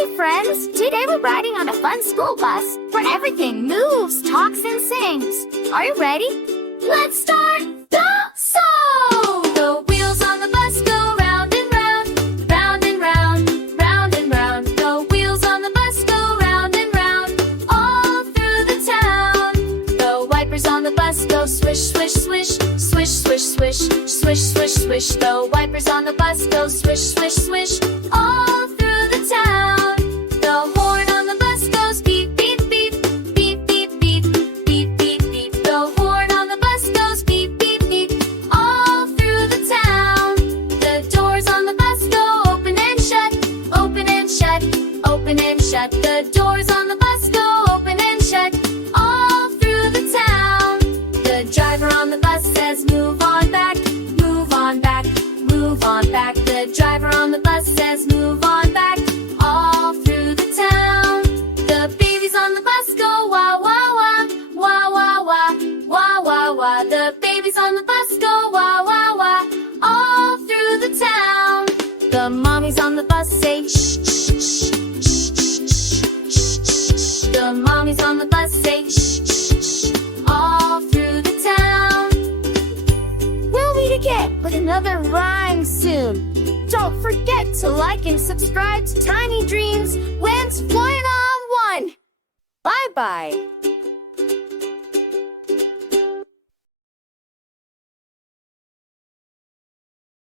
Hi friends! Today we're riding on a fun school bus where everything moves, talks, and sings. Are you ready? Let's start the song! The wheels on the bus go round and round, round and round, round and round. The wheels on the bus go round and round, all through the town. The wipers on the bus go swish, swish, swish, swish, swish, swish, swish, swish, swish. The wipers on the bus go swish, swish, swish, all through the town. The horn on the bus goes beep, beep, beep, beep, beep, beep, beep, beep, beep. The horn on the bus goes beep, beep, beep, all through the town. The doors on the bus go open and shut, open and shut, open and shut. The doors on the bus go open and shut, all through the town. The driver on the bus says move on back, move on back, move on back. The driver on the bus says move on back, all through the town. The babies on the bus go wah wah wah, wah wah wah, wah wah wah. The babies on the bus go wah wah wah, all through the town. The mommies on the bus say shh shh shh shh shh shh. The mommies on the bus say shh shh shh, all through the town. We'll meet again with another rhyme soon. Don't forget to like and subscribe to Tiny Dreams101. Bye-bye.